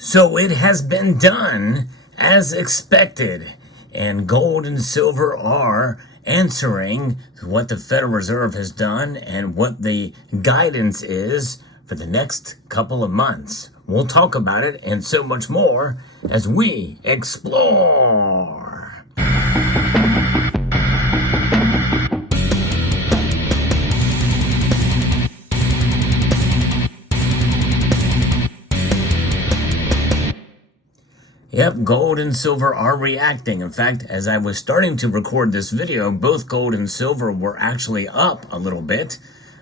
So it has been done as expected, and gold and silver are answering what the Federal Reserve has done and what the guidance is for the next couple of months. We'll talk about it and so much more as we explore. Yep, gold and silver are reacting. In fact, as I was starting to record this video, both gold and silver were actually up a little bit,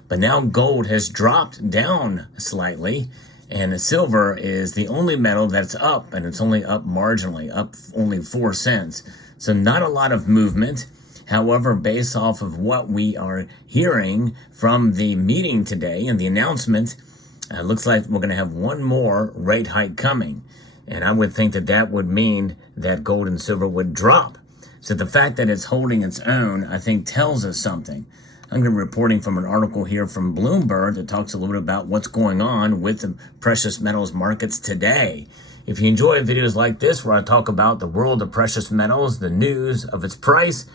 but now gold has dropped down slightly, and silver is the only metal that's up, and it's only up marginally, up only 4 cents. So not a lot of movement. However, based off of what we are hearing from the meeting today and the announcement, looks like we're going to have one more rate hike coming. And I would think that that would mean that gold and silver would drop. So the fact that it's holding its own, I think, tells us something. I'm going to be reporting from an article here from Bloomberg that talks a little bit about what's going on with the precious metals markets today. If you enjoy videos like this where I talk about the world of precious metals, the news of its price,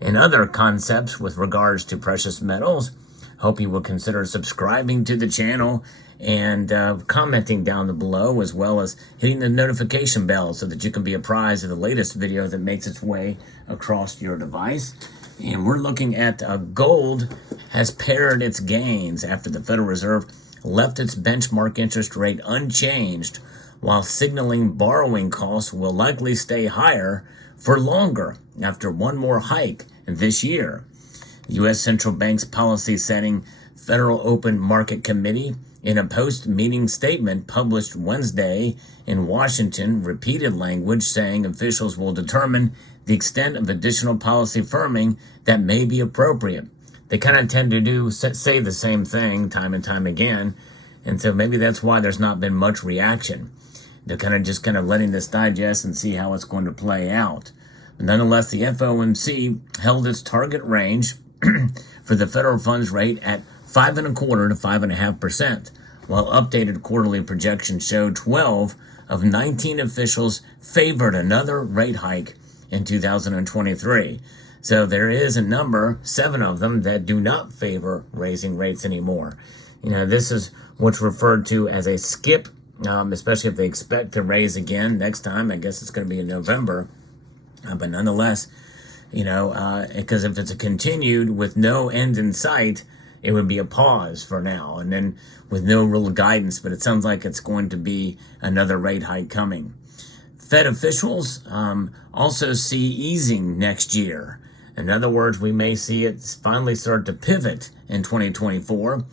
and other concepts with regards to precious metals, hope you will consider subscribing to the channel and commenting down below, as well as hitting the notification bell so that you can be apprised of the latest video that makes its way across your device. And we're looking at gold has pared its gains after the Federal Reserve left its benchmark interest rate unchanged, while signaling borrowing costs will likely stay higher for longer after one more hike this year. U.S. Central Bank's policy setting Federal Open Market Committee, in a post-meeting statement published Wednesday in Washington, repeated language saying officials will determine the extent of additional policy firming that may be appropriate. They kind of tend to say the same thing time and time again, and so maybe that's why there's not been much reaction. They're kind of letting this digest and see how it's going to play out. But nonetheless, the FOMC held its target range for the federal funds rate at 5.25% to 5.5%, while updated quarterly projections showed 12 of 19 officials favored another rate hike in 2023. So there is a number, 7 of them, that do not favor raising rates anymore. You know, this is what's referred to as a skip, especially if they expect to raise again next time. I guess it's going to be in November. But nonetheless, you know, because if it's a continued with no end in sight, it would be a pause for now, and then with no real guidance, but it sounds like it's going to be another rate hike coming. Fed officials also see easing next year. In other words, we may see it finally start to pivot in 2024,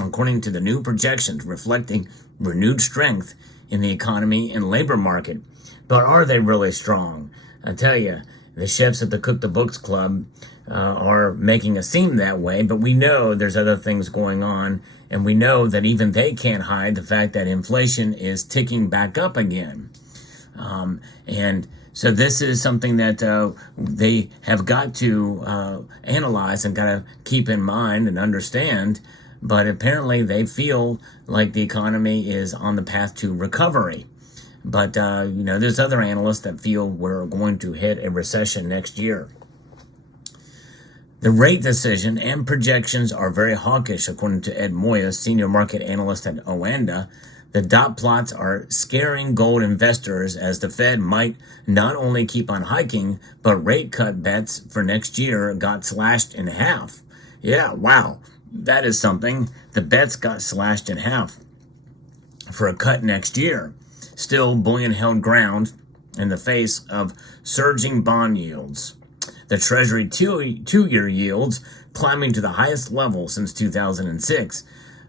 according to the new projections reflecting renewed strength in the economy and labor market. But are they really strong? I tell you, the chefs at the Cook the Books Club are making it seem that way, but we know there's other things going on, and we know that even they can't hide the fact that inflation is ticking back up again. And so this is something that they have got to analyze and got to keep in mind and understand, but apparently they feel like the economy is on the path to recovery. But, you know, there's other analysts that feel we're going to hit a recession next year. The rate decision and projections are very hawkish, according to Ed Moya, senior market analyst at Oanda. The dot plots are scaring gold investors as the Fed might not only keep on hiking, but rate cut bets for next year got slashed in half. Yeah, wow, that is something. The bets got slashed in half for a cut next year. Still, bullion held ground in the face of surging bond yields. The Treasury two-year yields climbing to the highest level since 2006.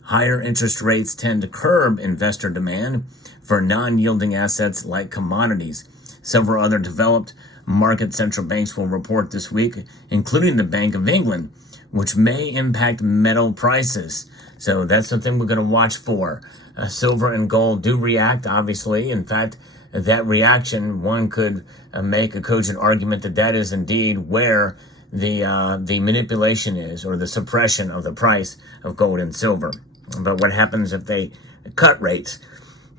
Higher interest rates tend to curb investor demand for non-yielding assets like commodities. Several other developed market central banks will report this week, including the Bank of England, which may impact metal prices. So that's something we're going to watch for. Silver and gold do react, obviously. In fact, that reaction, one could make a cogent argument that that is indeed where the manipulation is, or the suppression of the price of gold and silver. But what happens if they cut rates?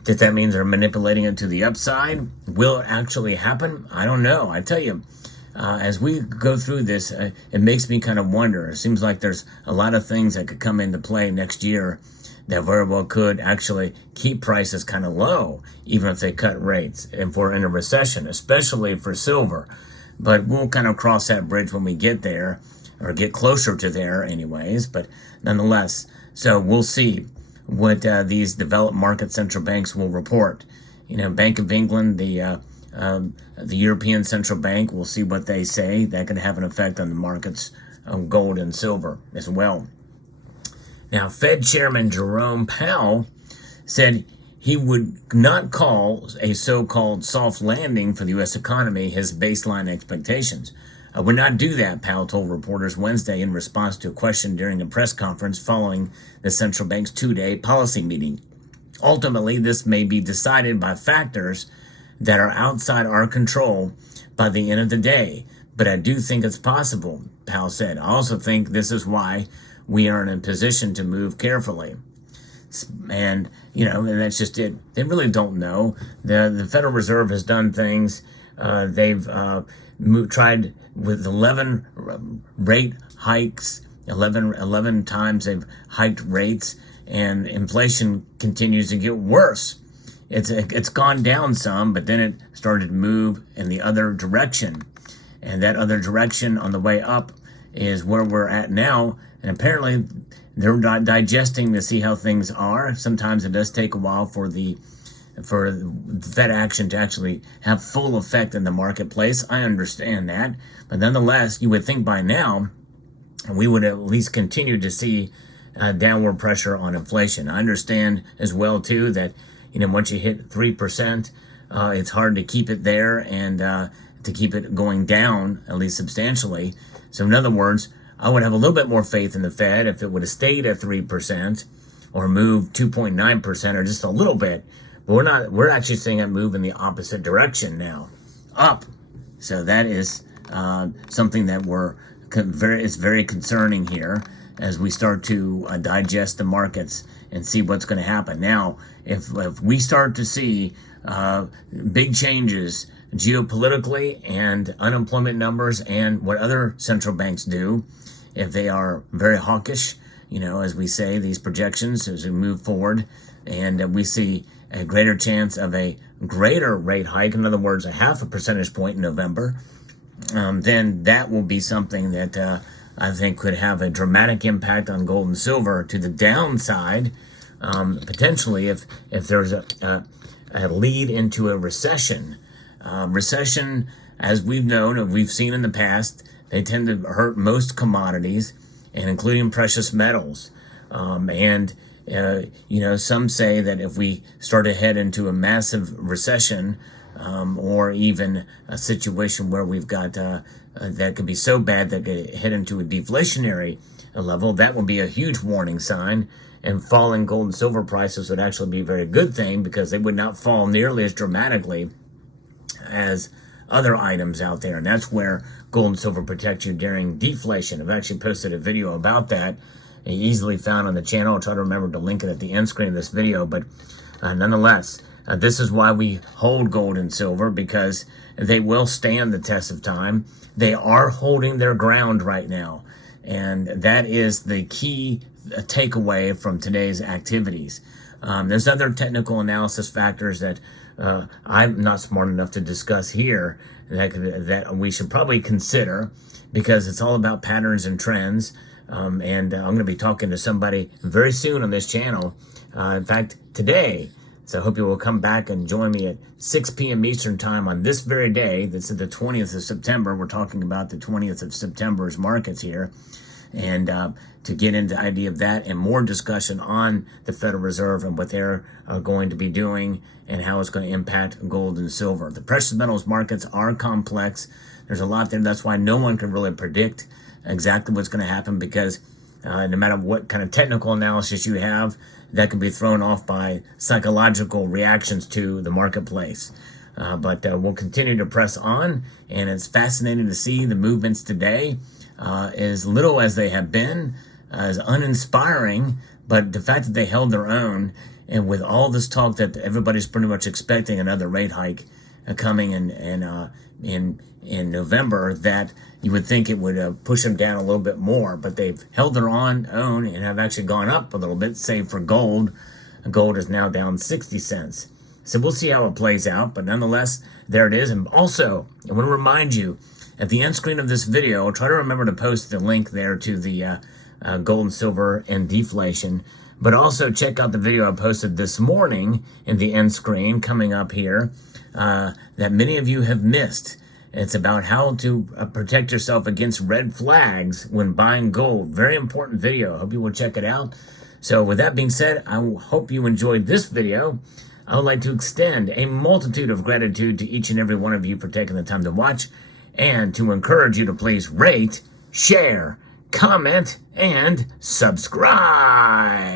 If that means they're manipulating it to the upside, will it actually happen? I don't know. I tell you, as we go through this, it makes me kind of wonder. It seems like there's a lot of things that could come into play next year that very well could actually keep prices kind of low, even if they cut rates, if we're in a recession, especially for silver. But we'll kind of cross that bridge when we get there, or get closer to there anyways. But nonetheless, so we'll see what these developed market central banks will report. Bank of England, the European Central Bank, we'll see what they say. That could have an effect on the markets of gold and silver as well. Now, Fed Chairman Jerome Powell said he would not call a so-called soft landing for the U.S. economy his baseline expectations. I would not do that, Powell told reporters Wednesday in response to a question during a press conference following the central bank's two-day policy meeting. Ultimately, this may be decided by factors that are outside our control by the end of the day, but I do think it's possible, Powell said. I also think this is why we are in a position to move carefully. And that's just it. They really don't know. The Federal Reserve has done things. They've tried with 11 rate hikes, 11 times they've hiked rates, and inflation continues to get worse. It's gone down some, but then it started to move in the other direction. And that other direction on the way up is where we're at now. And apparently they're digesting to see how things are. Sometimes it does take a while for the Fed action to actually have full effect in the marketplace. I understand that. But nonetheless, you would think by now we would at least continue to see downward pressure on inflation. I understand as well, too, that once you hit 3%, it's hard to keep it there and to keep it going down, at least substantially. So in other words, I would have a little bit more faith in the Fed if it would have stayed at 3% or moved 2.9% or just a little bit. But we're actually seeing it move in the opposite direction now, up. So that is something that it's very concerning here as we start to digest the markets and see what's going to happen. Now, if we start to see big changes geopolitically and unemployment numbers and what other central banks do, if they are very hawkish, as we say, these projections as we move forward, and we see a greater chance of a greater rate hike, in other words, a 0.5 percentage point in November, then that will be something that I think could have a dramatic impact on gold and silver to the downside, potentially if there's a lead into a recession. Recession, as we've known and we've seen in the past, they tend to hurt most commodities, and including precious metals. Some say that if we start to head into a massive recession, or even a situation where we've got that could be so bad that could head into a deflationary level, that will be a huge warning sign. And falling gold and silver prices would actually be a very good thing because they would not fall nearly as dramatically as other items out there. And that's where gold and silver protect you during deflation. I've actually posted a video about that, easily found on the channel. I'll try to remember to link it at the end screen of this video. But nonetheless, this is why we hold gold and silver, because they will stand the test of time. They are holding their ground right now. And that is the key takeaway from today's activities. There's other technical analysis factors that I'm not smart enough to discuss here that we should probably consider, because it's all about patterns and trends. And I'm going to be talking to somebody very soon on this channel. In fact, today. So I hope you will come back and join me at 6 p.m. Eastern time on this very day. That's the 20th of September. We're talking about the 20th of September's markets here. And to get into the idea of that and more discussion on the Federal Reserve and what they're going to be doing and how it's going to impact gold and silver. The precious metals markets are complex. There's a lot there. That's why no one can really predict exactly what's going to happen, because no matter what kind of technical analysis you have, that can be thrown off by psychological reactions to the marketplace. But we'll continue to press on, and it's fascinating to see the movements today. As little as they have been, as uninspiring, but the fact that they held their own And with all this talk that everybody's pretty much expecting another rate hike coming in November, that you would think it would push them down a little bit more, but they've held their own and have actually gone up a little bit, save for gold. Gold is now down 60 cents. So we'll see how it plays out, but nonetheless, there it is. And also, I want to remind you, at the end screen of this video, I'll try to remember to post the link there to the gold and silver and deflation, but also check out the video I posted this morning in the end screen coming up here that many of you have missed. It's about how to protect yourself against red flags when buying gold. Very important video. I hope you will check it out. So with that being said, I hope you enjoyed this video. I would like to extend a multitude of gratitude to each and every one of you for taking the time to watch, and to encourage you to please rate, share, comment, and subscribe.